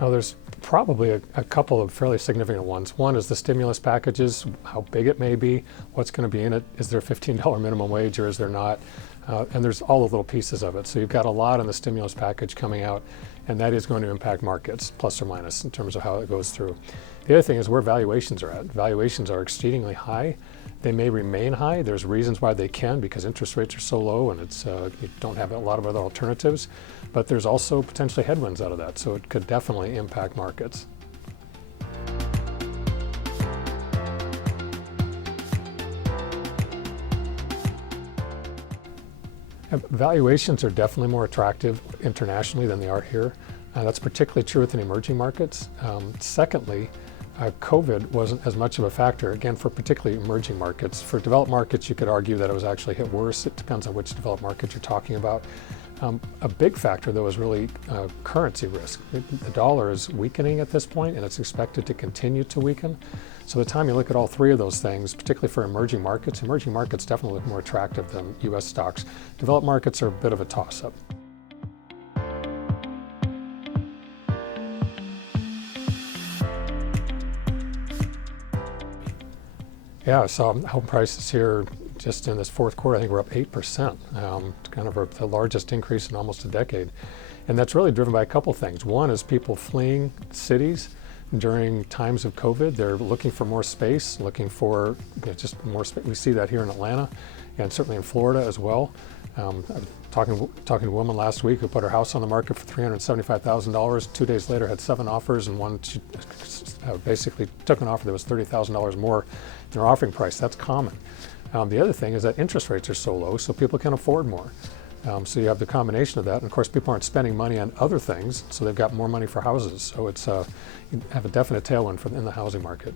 Oh, there's probably a couple of fairly significant ones. One is the stimulus packages, how big it may be, what's going to be in it. Is there a $15 minimum wage or is there not? And there's all the little pieces of it. So you've got a lot in the stimulus package coming out, and that is going to impact markets, plus or minus, in terms of how it goes through. The other thing is where valuations are at. Valuations are exceedingly high. They may remain high. There's reasons why they can, because interest rates are so low and you don't have a lot of other alternatives. But there's also potentially headwinds out of that, so it could definitely impact markets. Valuations are definitely more attractive internationally than they are here. That's particularly true within emerging markets. Secondly, COVID wasn't as much of a factor, again, for particularly emerging markets. For developed markets, you could argue that it was actually hit worse. It depends on which developed market you're talking about. A big factor, though, is really currency risk. The dollar is weakening at this point, and it's expected to continue to weaken. So by the time you look at all three of those things, particularly for emerging markets definitely look more attractive than U.S. stocks. Developed markets are a bit of a toss-up. Yeah, so home prices here just in this fourth quarter, I think we're up 8%, kind of the largest increase in almost a decade. And that's really driven by a couple things. One is people fleeing cities during times of COVID. They're looking for more space, looking for just more space. We see that here in Atlanta and certainly in Florida as well. I was talking to a woman last week who put her house on the market for $375,000. 2 days later had 7 offers, and one she basically took an offer that was $30,000 more than her offering price. That's common. The other thing is that interest rates are so low, so people can afford more. So you have the combination of that, and of course people aren't spending money on other things, so they've got more money for houses. So it's you have a definite tailwind in the housing market.